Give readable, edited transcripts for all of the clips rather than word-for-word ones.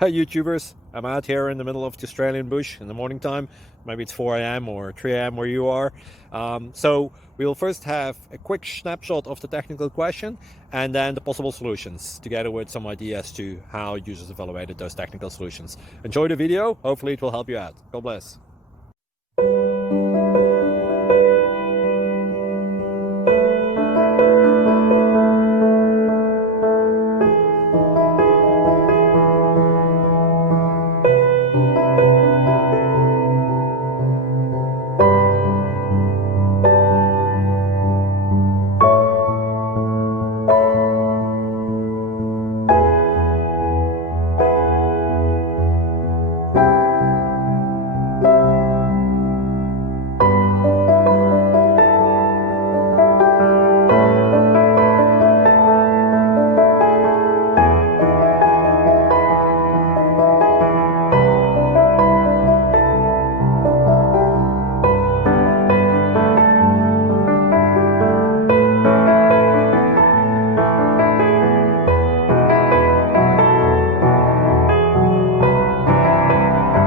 Hi YouTubers, I'm out here in the middle of the Australian bush in the morning time. Maybe it's 4 a.m. or 3 a.m. where you are. So we'll first have a quick snapshot of the technical question and then the possible solutions, together with some ideas to how users evaluated those technical solutions. Enjoy the video, hopefully it will help you out. God bless.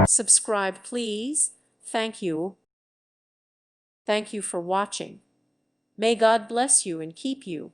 Subscribe, please. Thank you. Thank you for watching. May God bless you and keep you.